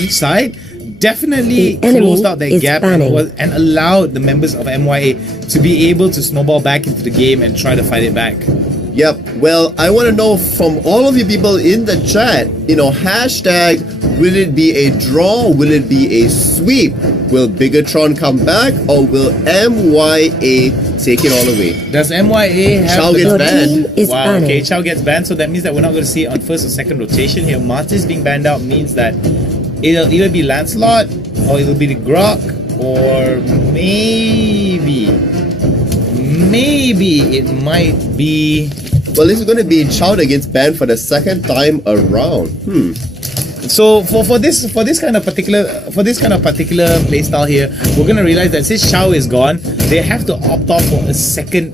each side definitely closed out that gap and allowed the members of MYA to be able to snowball back into the game and try to fight it back. Yep. Well, I want to know from all of you people in the chat, hashtag, will it be a draw? Will it be a sweep? Will Bigatron come back or will MYA take it all away? Does MYA have Chow gets banned? Wow, okay, Chow gets banned, so that means that we're not going to see it on first or second rotation here. Martis being banned out means that it'll either be Lancelot or it'll be the Grok, or maybe it might be... Well, this is going to be Chow that gets banned for the second time around. So for this kind of particular playstyle here, we're gonna realize that since Chow is gone, they have to opt off for a second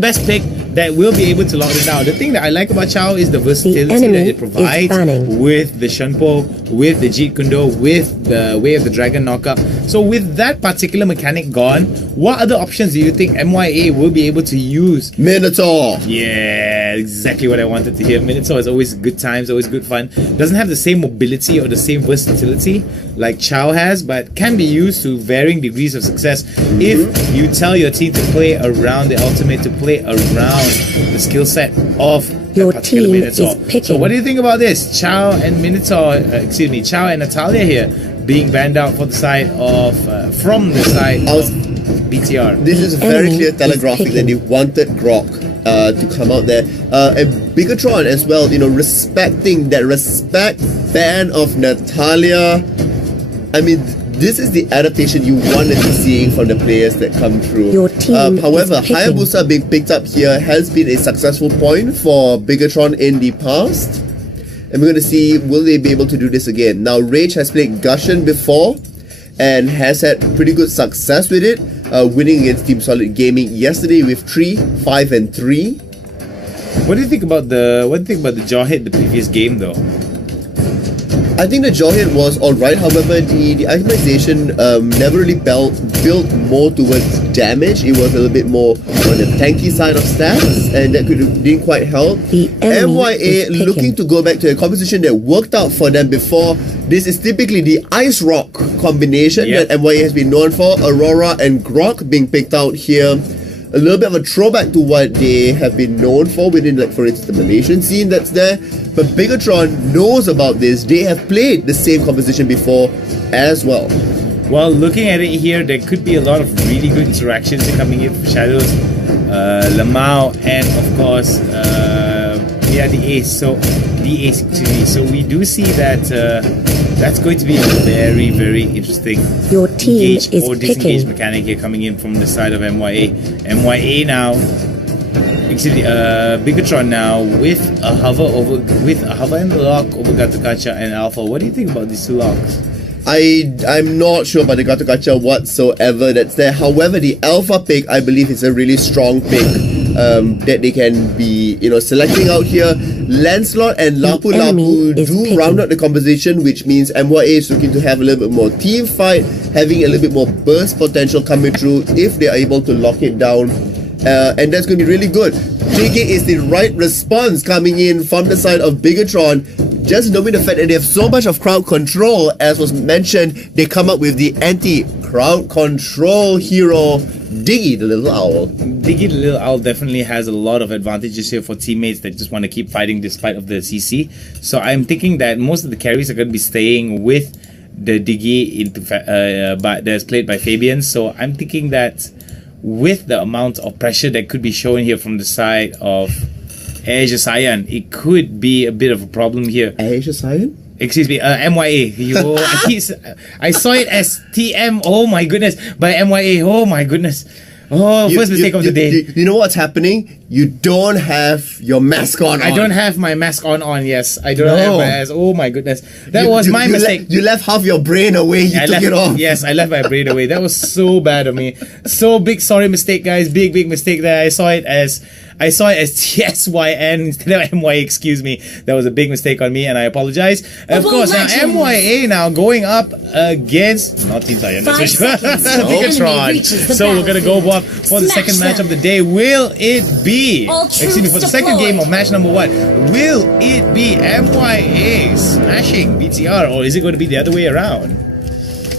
best pick that will be able to lock it down. The thing that I like about Chow is the versatility that it provides with the Shunpo, with the Jeet Kundo, with the Way of the Dragon knockup. So with that particular mechanic gone, what other options do you think MYA will be able to use? Minotaur! Yeah, exactly what I wanted to hear. Minotaur is always good times, always good fun. Doesn't have the same mobility or the same versatility like Chow has, but can be used to varying degrees of success if you tell your team to play around the ultimate, to play around the skill set of your team Minotaur. is picking. So what do you think about this? Chow and Minotaur, Chow and Natalia here being banned out for the side of from the side of BTR. This is very clear telegraphing that they wanted Grok to come out there. And Bigatron as well, respecting that respect ban of Natalia. I mean, this is the adaptation you want to be seeing from the players that come through. Your team however, Hayabusa being picked up here has been a successful point for Bigatron in the past. And we're going to see, will they be able to do this again? Now, Rage has played Gushen before and has had pretty good success with it, winning against Team Solid Gaming yesterday with 3, 5, and 3. What do you think about the jaw hit the previous game though? I think the jaw hit was alright, however the itemization never really built more towards damage. It was a little bit more on the tanky side of stats, and that didn't quite help. MYA looking to go back to a composition that worked out for them before. This is typically the Ice Rock combination that MYA has been known for. Aurora and Grok being picked out here. A little bit of a throwback to what they have been known for within, like, for instance, the Malaysian scene that's there. But Bigatron knows about this. They have played the same composition before as well. Well, looking at it here, there could be a lot of really good interactions coming in from Shadows, Lamau, and of course, the Ace. So the Ace TV. So we do see that that's going to be a very, very interesting your team engage or disengage mechanic here coming in from the side of MYA. MYA now, Bigatron now with a hover and a lock over Gatakacha and Alpha. What do you think about these two locks? I'm not sure about the Gatakacha whatsoever that's there. However, the Alpha pick, I believe, is a really strong pick that they can be, selecting out here. Lancelot and Lapu Lapu do round out the composition, which means MYA is looking to have a little bit more team fight, having a little bit more burst potential coming through if they are able to lock it down. And that's going to be really good. JK is the right response coming in from the side of Bigatron. Just knowing the fact that they have so much of crowd control, as was mentioned, they come up with the anti-crowd control hero, Diggy the Little Owl. Diggy the Little Owl definitely has a lot of advantages here for teammates that just want to keep fighting despite of the CC. So I'm thinking that most of the carries are going to be staying with the Diggy but that's played by Fabian. So I'm thinking that with the amount of pressure that could be shown here from the side of Asia Cyan, it could be a bit of a problem here. Asia Cyan? Excuse me, MYA. I saw it as TM. Oh my goodness, by MYA. Oh my goodness. Oh, first mistake of the day. You know what's happening? You don't have your mask on. I don't have my mask on. Yes, I don't have my mask. Oh my goodness, that was my mistake. You left half your brain away. You took it off. Yes, I left my brain away. That was so bad of me. So big, sorry mistake, guys. Big mistake there. I saw it as I saw it as TSYN instead of MYA, excuse me. That was a big mistake on me and I apologize. Of course, now MYA now going up against, not Team Zion, that's for sure, Bigatron. So we're going to go for the second match of the day. Will it be, excuse me, for the second game of match number 1, will it be MYA smashing BTR or is it going to be the other way around?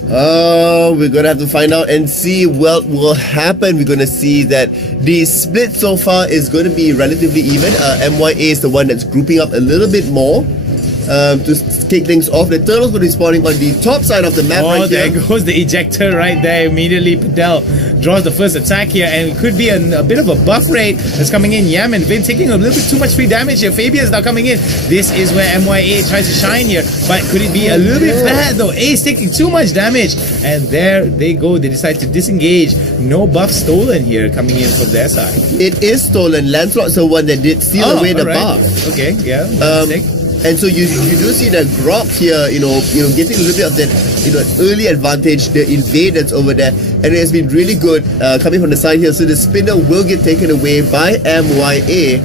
We're gonna have to find out and see what will happen. We're gonna see that the split so far is going to be relatively even. MYA is the one that's grouping up a little bit more to kick things off. The turtle's going to be spawning on the top side of the map right here. There goes the ejector right there. Immediately Padel draws the first attack here, and it could be a bit of a buff rate that's coming in. Yam and Vin taking a little bit too much free damage here. Fabian's now coming in. This is where MYA tries to shine here, but could it be a little bit bad though? Ace taking too much damage, and there they go. They decide to disengage. No buff stolen here coming in from their side. It is stolen. Lancelot's the one that did steal away the buff. Okay, yeah. And so you do see the Grok here, getting a little bit of that, early advantage, the invade that's over there, and it has been really good coming from the side here. So the spinner will get taken away by MYA.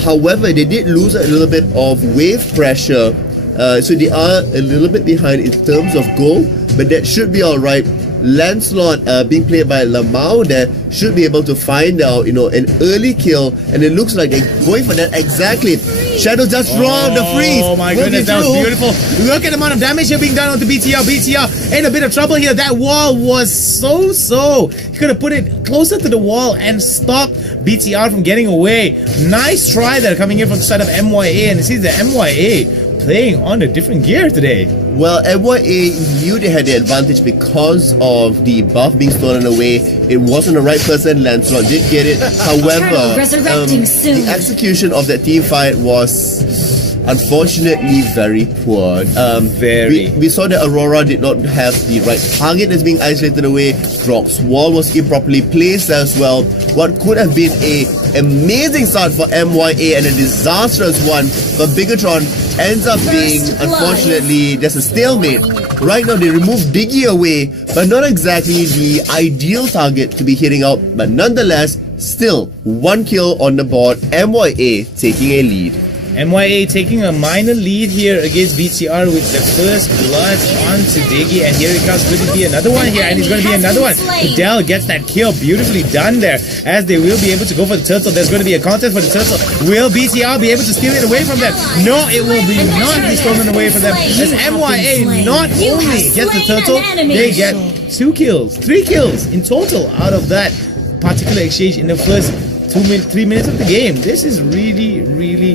However, they did lose a little bit of wave pressure, so they are a little bit behind in terms of goal, but that should be all right. Lancelot being played by Lamau there should be able to find out, an early kill, and it looks like they're going for that exactly. Shadow just draw the freeze. Oh my goodness, that was beautiful. Look at the amount of damage here being done onto BTR. BTR in a bit of trouble here. That wall was so. He could have put it closer to the wall and stopped BTR from getting away. Nice try there coming in from the side of MYA, and it seems that MYA playing on a different gear today. Well, MYA knew they had the advantage because of the buff being stolen away. It wasn't the right person. Lancelot did get it. However, the execution of that team fight was unfortunately very poor. We saw that Aurora did not have the right target that's being isolated away. Grok's wall was improperly placed as well. What could have been an amazing start for MYA and a disastrous one for Bigatron ends up being, unfortunately, there's a stalemate. Right now they removed Diggy away, but not exactly the ideal target to be hitting out, but nonetheless, still 1 kill on the board. MYA taking a lead. MYA taking a minor lead here against BTR with the first blood onto Diggy, and here it comes. Could it be another one here? And it's going to be another one. Jell gets that kill. Beautifully done there, as they will be able to go for the turtle. There's going to be a contest for the turtle. Will BTR be able to steal it away from them? No, it will not be stolen away from them, as MYA not only gets the turtle, they get 2 kills, 3 kills in total out of that particular exchange in the first 3 minutes of the game. This is really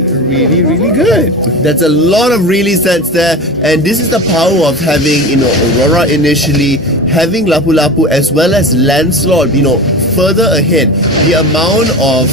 good. That's a lot of really sets there, and this is the power of having Aurora initially, having Lapu Lapu as well as Lancelot further ahead. The amount of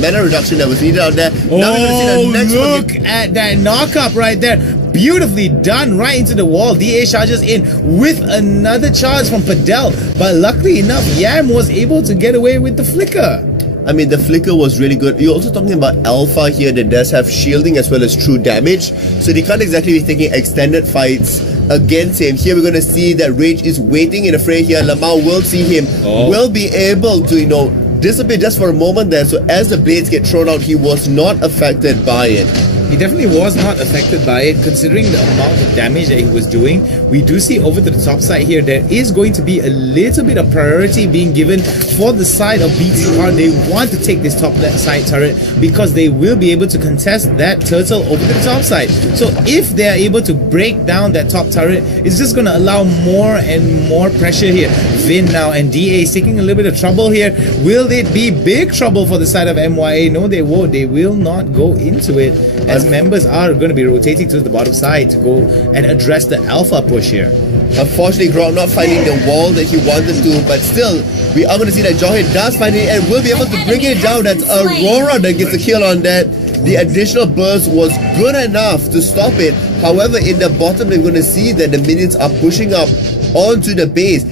mana reduction that was needed out there. Now we're gonna see the next look at that knock-up right there. Beautifully done right into the wall. DA charges in with another charge from Padel, but luckily enough, Yam was able to get away with the flicker. I mean, the flicker was really good. You're also talking about Alpha here that does have shielding as well as true damage, so they can't exactly be taking extended fights against him. Here we're going to see that Rage is waiting in a fray here. Lamau will see him, will be able to, disappear just for a moment there. So as the blades get thrown out, he was not affected by it. He definitely was not affected by it, considering the amount of damage that he was doing. We do see over to the top side here, there is going to be a little bit of priority being given for the side of BTR. They want to take this top left side turret because they will be able to contest that turtle over to the top side. So if they are able to break down that top turret, it's just going to allow more and more pressure here. Vin now and DA is taking a little bit of trouble here. Will it be big trouble for the side of MYA? No, they won't. They will not go into it, as members are going to be rotating to the bottom side to go and address the alpha push here. Unfortunately, Grok not finding the wall that he wanted to, but still, we are going to see that Jawhead does find it and will be able to bring it down. That's Aurora that gets the kill on that. The additional burst was good enough to stop it. However, in the bottom, they're going to see that the minions are pushing up onto the base.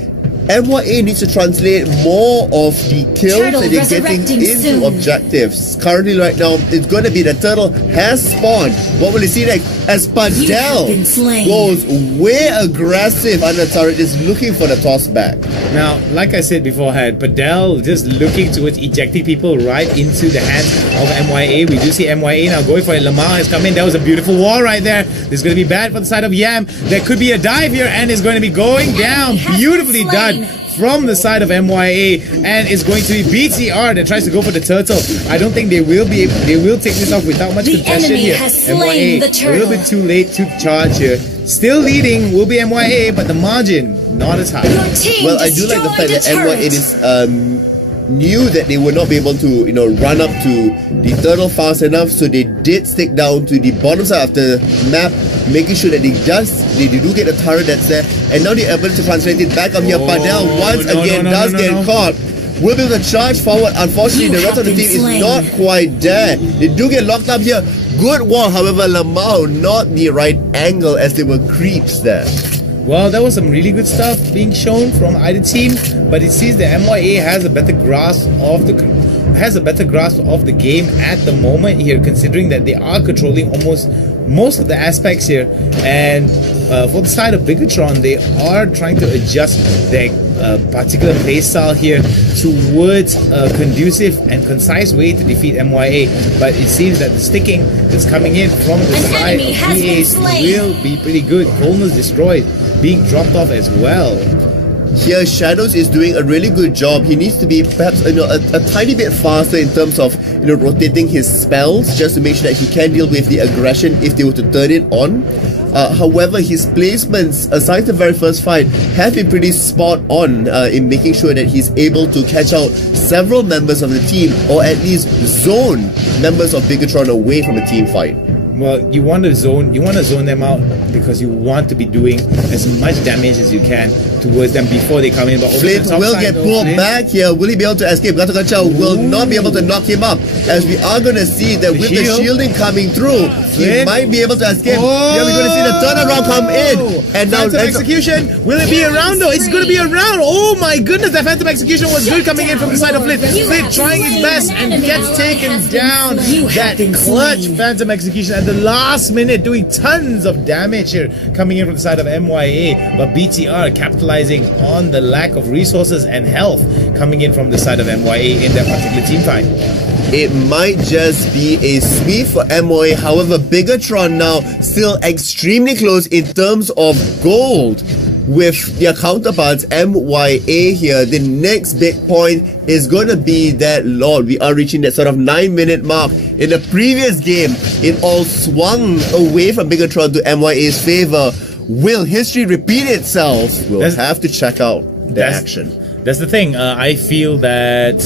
MYA needs to translate more of the kills Turtle that they're getting resurrecting into soon. objectives. Currently, right now, it's going to be the turtle has spawned. What will you see next? As You Padel have been slain. goes way aggressive under turret, just looking for the toss back. Now, like I said beforehand, Padel just looking towards ejecting people right into the hands of MYA. We do see MYA now going for it. Lamar has come in. That was a beautiful wall right there. This is going to be bad for the side of Yam. There could be a dive here and it's going to be going down. Beautifully done from the side of MYA, and it's going to be BTR that tries to go for the turtle. I don't think they will take this off without much The contention enemy here. has slain the a turtle. little bit too late to charge here. Still leading will be MYA, but the margin not as high. Your team Well, I do like the fact that destroyed a MYA turret. is knew that they would not be able to, run up to the turtle fast enough, so they did stick down to the bottom side of the map, making sure that they do get a turret that's there, and now they're able to translate it back up here. Padel once again does get caught. Will be able to charge forward. Unfortunately, the rest of the team is not quite there. They do get locked up here. Good wall, however, Lamau not the right angle as they were creeps there. Well, that was some really good stuff being shown from either team, but it seems that MYA has a better grasp of the game at the moment here, considering that they are controlling almost most of the aspects here. And for the side of Bigatron, they are trying to adjust their particular playstyle here towards a conducive and concise way to defeat MYA. But it seems that the sticking that's coming in from the side of enemy has been EAs slain. will be pretty good. Coldness destroyed, being dropped off as well. Here, Shadows is doing a really good job. He needs to be perhaps a tiny bit faster in terms of rotating his spells, just to make sure that he can deal with the aggression if they were to turn it on. However, his placements, aside the very first fight, have been pretty spot on in making sure that he's able to catch out several members of the team, or at least zone members of Bigatron away from a team fight. Well, you want to zone them out because you want to be doing as much damage as you can towards them before they come in. But over Flint the top will side, get though, pulled Flint- back here. Will he be able to escape? Gatogacha will not be able to knock him up, as we are going to see that with the shield. shielding coming through, he Flint. might be able to escape. Yeah, we're going to see the turnaround come in. And now Phantom execution. Will it be around though? It's going to be around. Oh my goodness, that Phantom execution was good coming in from the side of Flint. Flint trying his best and gets taken down. That clutch Phantom execution at the last minute, doing tons of damage here coming in from the side of MYA. But BTR capitalizing on the lack of resources and health coming in from the side of MYA in that particular team fight. it might just be a sweep for MOA. However, Bigatron now still extremely close in terms of gold with their counterparts MYA here. The next big point is going to be that, Lord, we are reaching that sort of 9-minute mark. In the previous game, it all swung away from Bigatron to MYA's favor. Will history repeat itself? We'll have to check out the action. That's the thing. I feel that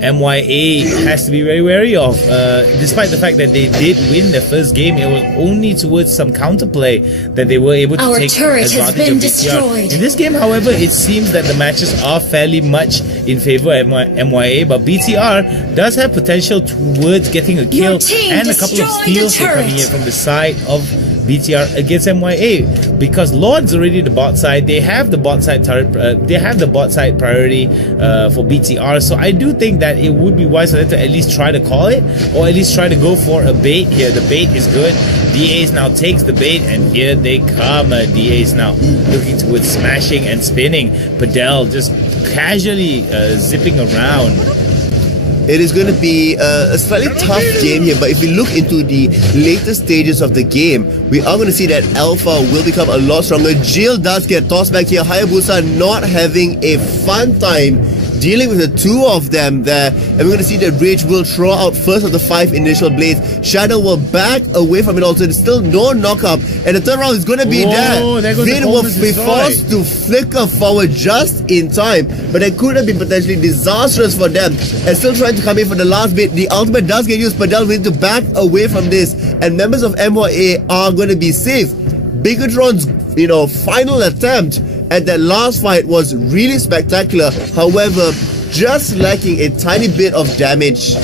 MYA has to be very wary of. Despite the fact that they did win their first game, it was only towards some counterplay that they were able to Our take turret has advantage been of BTR. destroyed. In this game, however, it seems that the matches are fairly much in favor of MYA, but BTR does have potential towards getting a kill team and a couple of destroyed steals the here coming in turret. from the side of BTR against MYA, because Lord's already the bot side. They have the bot side turret. They have the bot side priority for BTR. So I do think that it would be wise for them to at least try to call it, or at least try to go for a bait here. The bait is good. DAs now takes the bait, and here they come. DAs now looking towards smashing and spinning. Padel just casually zipping around. It is going to be a slightly tough game here, but if we look into the later stages of the game, we are going to see that Alpha will become a lot stronger. Jell does get tossed back here. Hayabusa not having a fun time dealing with the two of them there, and we're going to see that Rage will throw out first of the 5 initial blades. Shadow will back away from it also. There's still no knock-up, and the third round is going to be there goes the Raid will Coldness be Destroy. forced to flicker forward just in time, but it could have been potentially disastrous for them. And still trying to come in for the last bit. The ultimate does get used, but they'll need to back away from this, and members of MYA are going to be safe. Bigatron's final attempt at that last fight was really spectacular. However, just lacking a tiny bit of damage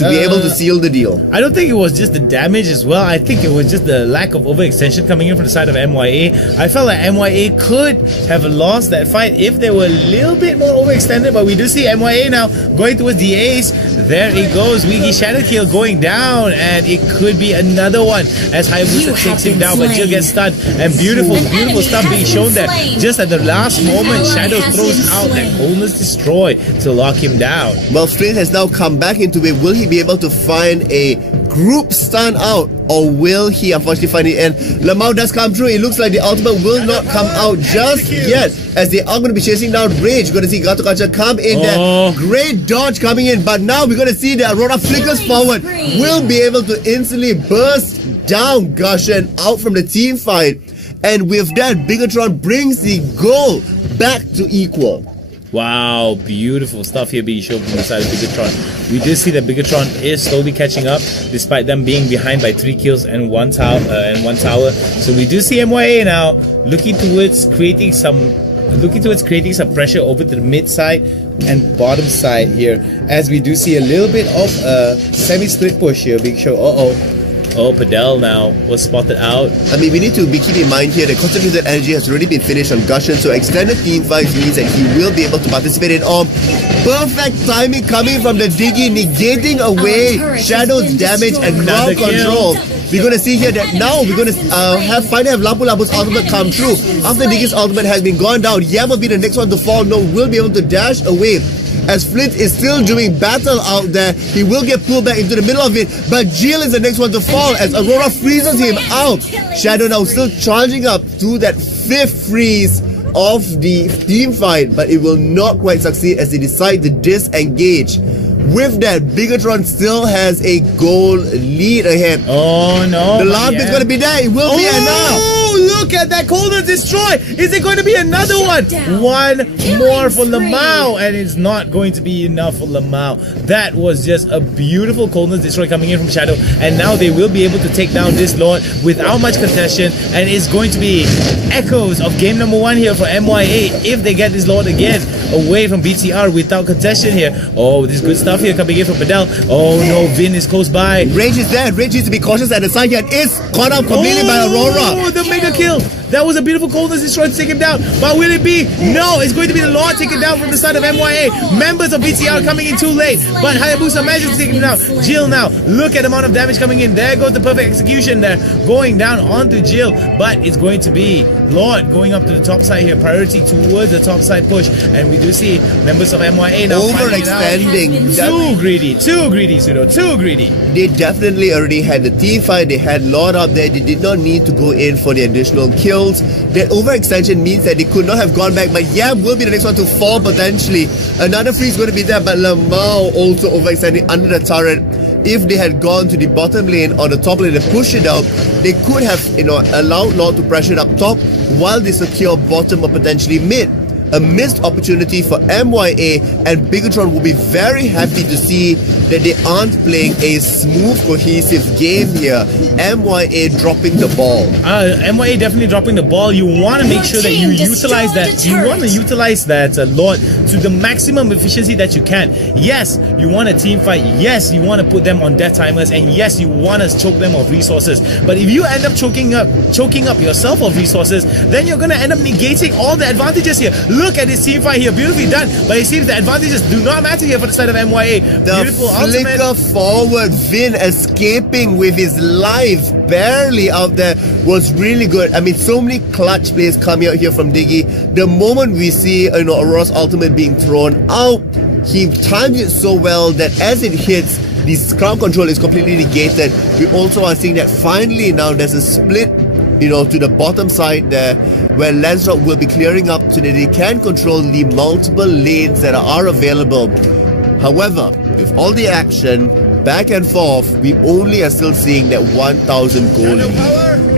to be able to seal the deal. I don't think it was just the damage as well. I think it was just the lack of overextension coming in from the side of MYA. I felt like MYA could have lost that fight if they were a little bit more overextended, but we do see MYA now going towards the ace. There it goes. Wiggy Shadow Kill going down, and it could be another one as Hayabusa takes him down, but Jell gets stunned, and beautiful stuff being shown there. Just at the last moment, Shadow throws out that Coldness Destroy to lock him down. Well, Strain has now come back into it. Will he be able to find a group stun out, or will he unfortunately find it? And Lamau does come through. It looks like the ultimate will not come out just yet, as they are going to be chasing down Rage. You're going to see Gato Kacha come in there. Great dodge coming in, but now we're going to see the Aurora flickers forward. Will be able to instantly burst down Gushen out from the team fight. And with that, Bigatron brings the goal back to equal. Wow, beautiful stuff here being shown from the side of Bigatron. We do see that Bigatron is slowly catching up, despite them being behind by 3 kills and one tower. So we do see MYA now looking towards creating some pressure over to the mid side and bottom side here, as we do see a little bit of a semi-split push here being shown. Oh, Padel now was spotted out. I mean, we need to keep in mind here that concentrated energy has already been finished on Gushen, so extended team fights means that he will be able to participate in all. Perfect timing coming from the Diggy, negating away Shadow's damage and crowd control. We're going to see here that now we're going to finally have Lapu Lapu's ultimate come true. After Diggy's ultimate has been gone down, Yam will be the next one to fall. No, will be able to dash away. As Flint is still doing battle out there, he will get pulled back into the middle of it, but Jell is the next one to fall as Aurora freezes him out. Shadow now still charging up to that 5th freeze of the team fight, but it will not quite succeed as they decide to disengage. With that, Bigatron still has a goal lead ahead. Oh no. The last bit's going to be there. It will be enough. Look at that Coldness Destroy. Is it going to be another one? One more for Lamau, and it's not going to be enough for Lamau. That was just a beautiful Coldness Destroy coming in from Shadow, and now they will be able to take down this Lord without much contestation, and it's going to be echoes of game number 1 here for MYA if they get this Lord again away from BTR without contestation here. Oh, this good stuff here coming in from Padel. Oh no, Vin is close by. Rage is there. Rage needs to be cautious at the side here. Is caught up completely by Aurora. Oh, the mega kill. That was a beautiful Coldness Destroy to take him down. But will it be? No, it's going to be the Lord taken down from the side of MYA. Members of BTR coming in too late. But Hayabusa manages to take him down. Jell now, look at the amount of damage coming in. There goes the perfect execution there. Going down onto Jell. But it's going to be Lord going up to the top side here. Priority towards the top side push. And we do see members of MYA now overextending. Too greedy, Pseudo, too greedy. They definitely already had the team fight. They had Lord up there. They did not need to go in for the additional kills. That overextension means that they could not have gone back, but Yam will be the next one to fall potentially. Another free is going to be there, but Lamau also overextending under the turret. If they had gone to the bottom lane or the top lane and push it out, they could have, allowed Lord to pressure it up top while they secure bottom or potentially mid. A missed opportunity for MYA, and Bigatron will be very happy to see that they aren't playing a smooth, cohesive game here. MYA dropping the ball. MYA definitely dropping the ball. You want to make sure that you utilize that. You want to utilize that Lord to the maximum efficiency that you can. Yes, you want a team fight. Yes, you want to put them on death timers, and yes, you want to choke them of resources. But if you end up choking up yourself of resources, then you're going to end up negating all the advantages here. Look at this team fight here, beautifully done. But it seems the advantages do not matter here for the side of MYA. The beautiful flicker ultimate forward, Vin escaping with his life barely out there was really good. I mean, so many clutch plays coming out here from Diggy. The moment we see Aurora's ultimate being thrown out, he timed it so well that as it hits, the crowd control is completely negated. We also are seeing that finally now there's a split to the bottom side there, where Lansdorp will be clearing up so that they can control the multiple lanes that are available. However, with all the action back and forth, we only are still seeing that 1,000 goal lead.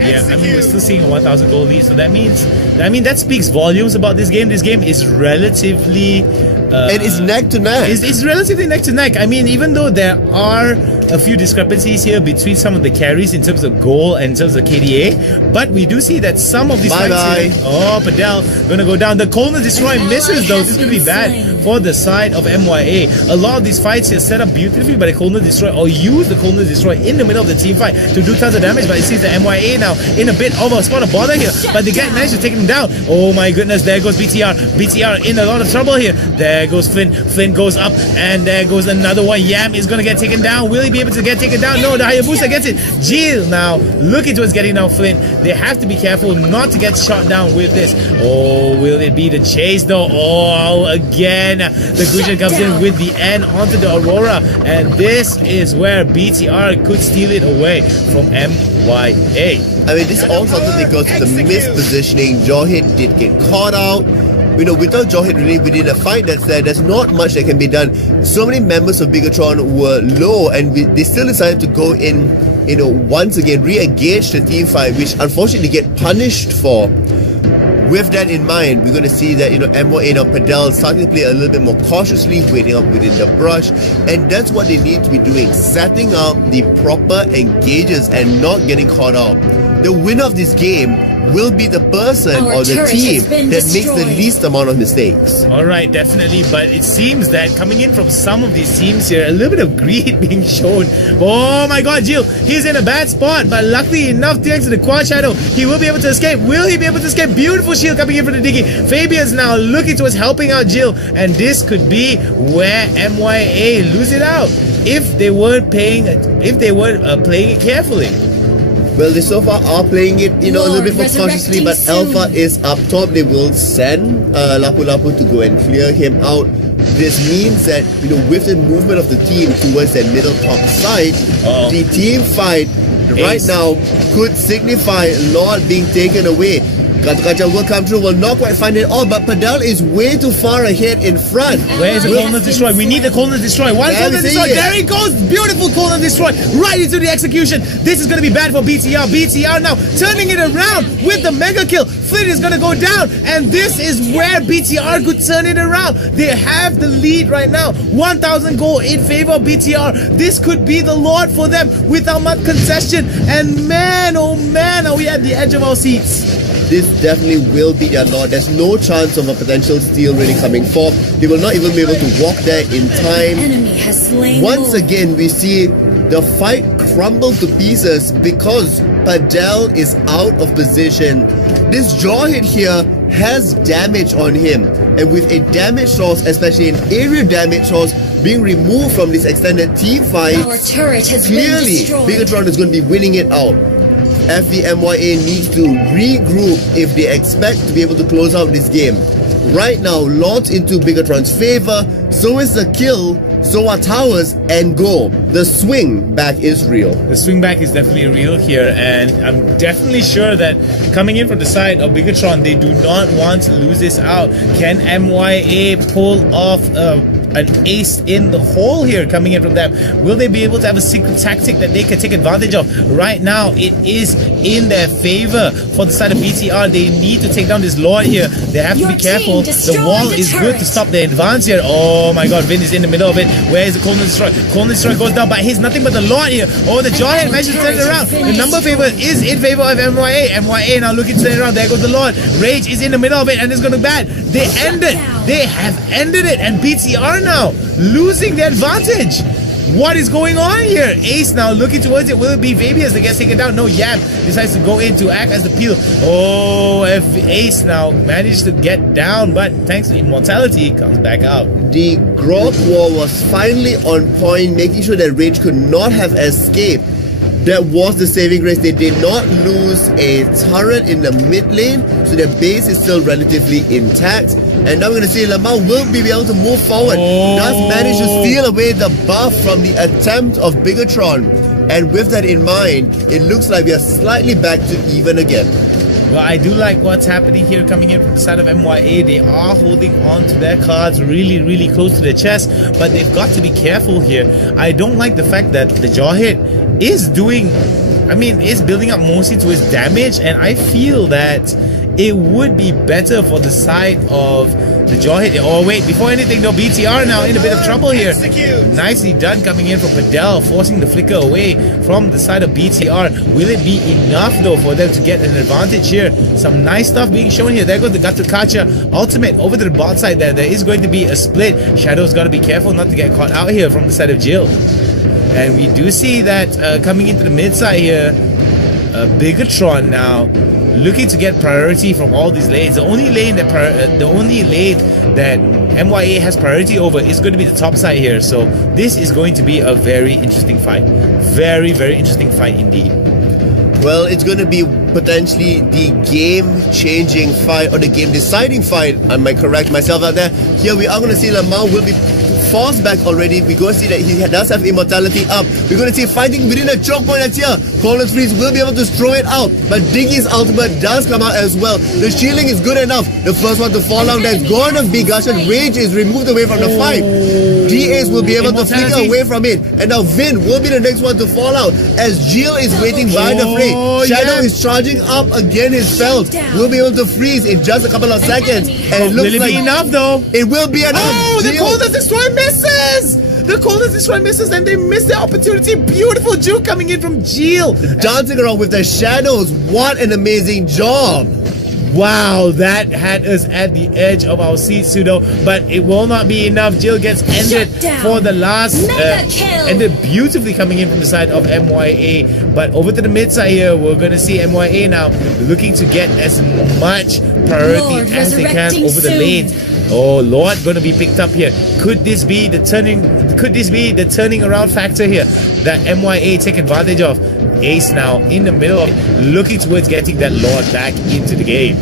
Yeah, I mean, we're still seeing a 1,000 goal lead, so that speaks volumes about this game. This game is relatively and it's neck to neck. It's relatively neck to neck. I mean, even though there are a few discrepancies here between some of the carries in terms of goal and in terms of KDA, but we do see that some of these fights here, Padel gonna go down. The Coldness Destroy misses though. This is gonna be bad for the side of MYA. A lot of these fights here set up beautifully by the Coldness Destroy, or use the Coldness Destroy in the middle of the team fight to do tons of damage, but it seems that MYA now in a bit of a spot of bother here, but they manage to take him down. Oh my goodness, there goes BTR. BTR in a lot of trouble here. There goes Flynn. Flynn goes up, and there goes another one. Yam is gonna get taken down. Will he be able to get taken down? No, the Hayabusa gets it. Jell now looking towards getting down Flynn. They have to be careful not to get shot down with this. Oh, will it be the chase though? Oh, again, the Gusion comes in with the N onto the Aurora, and this is where BTR could steal it away from MYA. I mean, this all started because of the mispositioning. Jawhead did get caught out. You know, without Jawhead really within a fight that's there, there's not much that can be done. So many members of Bigatron were low, and they still decided to go in, you know, once again, re-engage the team fight, which unfortunately get punished for. With that in mind, we're going to see that, you know, MOA now Padel starting to play a little bit more cautiously, waiting up within the brush, and that's what they need to be doing, setting up the proper engages and not getting caught out. The winner of this game will be the person or the team that makes the least amount of mistakes. Alright, definitely, but it seems that coming in from some of these teams here, a little bit of greed being shown. Oh my god, Jell, he's in a bad spot, but luckily enough, thanks to the quad shadow, he will be able to escape. Will he be able to escape? Beautiful shield coming in for the Diggy. Fabian's now looking towards helping out Jell, and this could be where MYA lose it out if they weren't playing it carefully. Well, they so far are playing it, you know, a little bit more cautiously, but Alpha is up top. They will send Lapu Lapu to go and clear him out. This means that, you know, with the movement of the team towards that middle top side, the team fight right now could signify Lord being taken away. Gacha will come through, will not quite find it all, but Padel is way too far ahead in front. Where is the Coldness Destroy? We need the Coldness Destroy. One Coldness Destroy. There he goes. Beautiful Coldness Destroy. Right into the execution. This is going to be bad for BTR. BTR now turning it around with the mega kill. Flynn is going to go down, and this is where BTR could turn it around. They have the lead right now. 1,000 gold in favor of BTR. This could be the Lord for them without much concession. And man, oh man, are we at the edge of our seats. This definitely will be their Lord. There's no chance of a potential steal really coming forth. They will not even be able to walk there in time. Enemy has slain Once again, we see the fight crumble to pieces because Padel is out of position. This jaw hit here has damage on him, and with a damage source, especially an area damage source, being removed from this extended team fight, Our turret has clearly been destroyed. Bigatron is going to be winning it out. FVMYA needs to regroup if they expect to be able to close out this game. Right now, Lord's into Bigatron's favor, so is the kill, so are towers, and go. The swing back is real. The swing back is definitely real here, and I'm definitely sure that coming in from the side of Bigatron, they do not want to lose this out. Can MYA pull off an ace in the hole here coming in from them? Will they be able to have a secret tactic that they can take advantage of? Right now, it is in their favor for the side of BTR. They need to take down this Lord here. They have to be careful. The wall is good to stop the advance here. Oh my god, Vin is in the middle of it. Where is the Coldness Destroy? Coldness Destroy goes down, but he's nothing but the Lord here. Oh, the Jawhead manages to turn it around. The number favor is in favor of MYA. MYA now looking to turn it around. There goes the Lord. Rage is in the middle of it, and it's going to be bad. They ended. They have ended it, and BTR now losing the advantage. What is going on here? Ace now looking towards it. Will it be Fabius that gets taken down? No, Yam decides to go in to act as the peel. Oh, if Ace now managed to get down, but thanks to immortality, he comes back out. The Grog War was finally on point, making sure that Rage could not have escaped. That was the saving grace. They did not lose a turret in the mid lane, so their base is still relatively intact. And now we're going to see Lamau will be able to move forward. Does manage to steal away the buff from the attempt of Bigatron. And with that in mind, it looks like we are slightly back to even again. Well, I do like what's happening here coming in from the side of MYA. They are holding on to their cards really, really close to their chest, but they've got to be careful here. I don't like the fact that the Jawhead is doing, is building up mostly to his damage, and I feel that it would be better for the side of the jaw hit. Oh wait, before anything though, BTR now in a bit of trouble here. Nicely done coming in from Padel, forcing the flicker away from the side of BTR. Will it be enough though for them to get an advantage here? Some nice stuff being shown here. There goes the Gato Kacha ultimate over to the bot side there. There is going to be a split. Shadow's got to be careful not to get caught out here from the side of Jell. And we do see that coming into the mid side here, Bigatron now looking to get priority from all these lanes. The only lane that MYA has priority over is going to be the top side here. So this is going to be a very interesting fight. Very, very interesting fight indeed. Well, it's going to be potentially the game-changing fight or the game-deciding fight. I might correct myself out there. Here we are going to see Lamau will be forced back already. We're going to see that he does have immortality up. We're going to see fighting within a choke point that's here. Corners Freeze will be able to throw it out, but Diggy's ultimate does come out as well. The shielding is good enough. The first one to fall down, that's going to be Gush, and Rage is removed away from the fight. DAs will be able to flicker away from it, and now Vin will be the next one to fall out as Jell is waiting behind the fray. Shadow is charging up again his felt. Will be able to freeze in just a couple of seconds, and it looks will it be enough though? It will be enough. Oh, the Coldest Destroy misses! The Coldest Destroy misses and they miss the opportunity. Beautiful juke coming in from Jell. Dancing around with the shadows. What an amazing job. Wow, that had us at the edge of our seat, Pseudo, but it will not be enough. Jell gets ended for the last, ended beautifully coming in from the side of MYA. But over to the mid side here, we're going to see MYA now looking to get as much priority as they can over the lanes. Oh Lord, going to be picked up here. Could this be the turning around factor here that MYA take advantage of? Ace now in the middle, looking towards getting that Lord back into the game.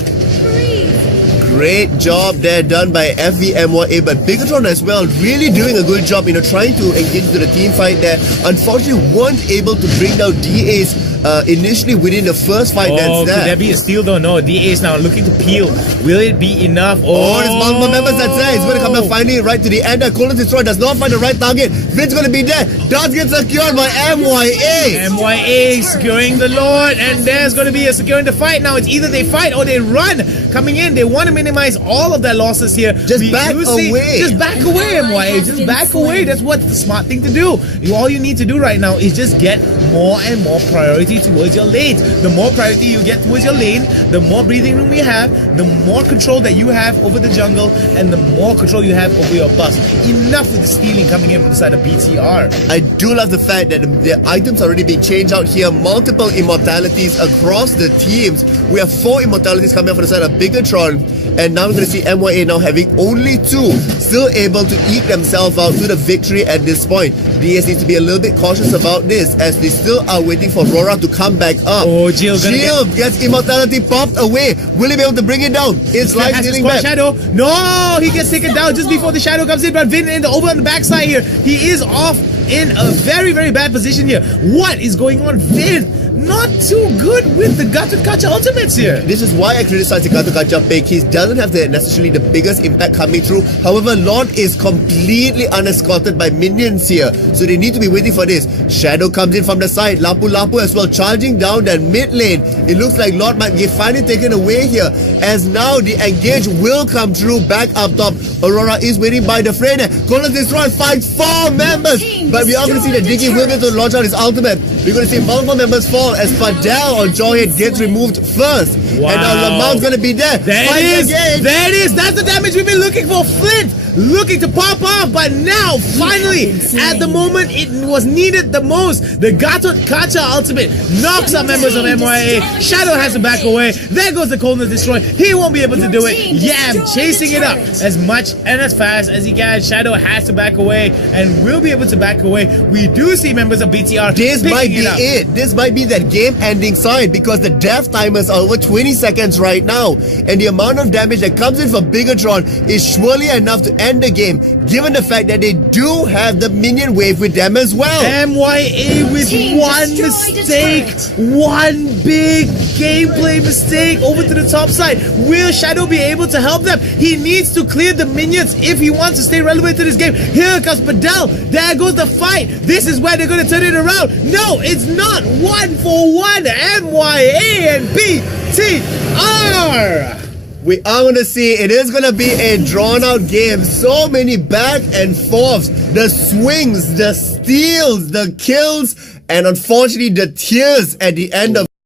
Great job there done by FVMYA, but Bigatron as well, really doing a good job, trying to engage into the team fight there. Unfortunately, weren't able to bring down DAs initially within the first fight that's there. Could there be a steal though? No, DA is now looking to peel. Will it be enough? There's multiple members that's there. He's going to come up finally right to the end. Coldest Destroy does not find the right target. Vin's going to be there. Does get secured by MYA. MYA securing the Lord, and there's going to be a securing the fight now. It's either they fight or they run. Coming in, they want to minimize all of their losses here. Just back away. Just back away, MYA. Just back away. That's what's the smart thing to do. All you need to do right now is just get more and more priority towards your lane. The more priority you get towards your lane, the more breathing room you have, the more control that you have over the jungle, and the more control you have over your bus. Enough with the stealing coming in from the side of BTR. I do love the fact that the items are already being changed out here. Multiple immortalities across the teams. We have 4 immortalities coming up from the side of Bigatron, and now we're going to see MYA now having only 2, still able to eke themselves out to the victory at this point. DS needs to be a little bit cautious about this as they still are waiting for Rora to come back up. Jell gets immortality popped away. Will he be able to bring it down? It's life stealing back. Shadow. No, he gets taken down just before the Shadow comes in, but Vin over on the backside here. He is off in a very, very bad position here. What is going on? Vin not too good with the Gato Kacha ultimates here. This is why I criticize the Gato Kacha pick. He doesn't have necessarily the biggest impact coming through. However, Lord is completely unescorted by minions here, so they need to be waiting for this. Shadow comes in from the side. Lapu as well, charging down that mid lane. It looks like Lord might get finally taken away here, as now the engage will come through back up top. Aurora is waiting by the fray there. Coldest Destroy fights 4 members, but we are going to see that Diggy will be able to launch out his ultimate. We're going to see multiple members fall as Padel or Jawhead gets removed first. Wow. And now Lamar's going to be there. There it is. That's the damage we've been looking for. Flint looking to pop off, but now finally at the moment it was needed the most. The Gato Kacha ultimate knocks out members of MYA. Shadow has to back away. There goes the Coldest Destroy. He won't be able to do it. Yam chasing it up as much and as fast as he can. Shadow has to back away and will be able to back away. We do see members of BTR. This might be it. This might be that game ending sign, because the death timers are over 20 seconds right now, and the amount of damage that comes in from Bigatron is surely enough to end the game, given the fact that they do have the minion wave with them as well. MYA with one mistake, one big gameplay mistake over to the top side. Will Shadow be able to help them? He needs to clear the minions if he wants to stay relevant to this game. Here comes Padel. There goes the fight. This is where they're going to turn it around. No, it's not. 1-for-1. MYA and B TR! We are going to see, it is going to be a drawn out game. So many back and forths, the swings, the steals, the kills, and unfortunately the tears at the end of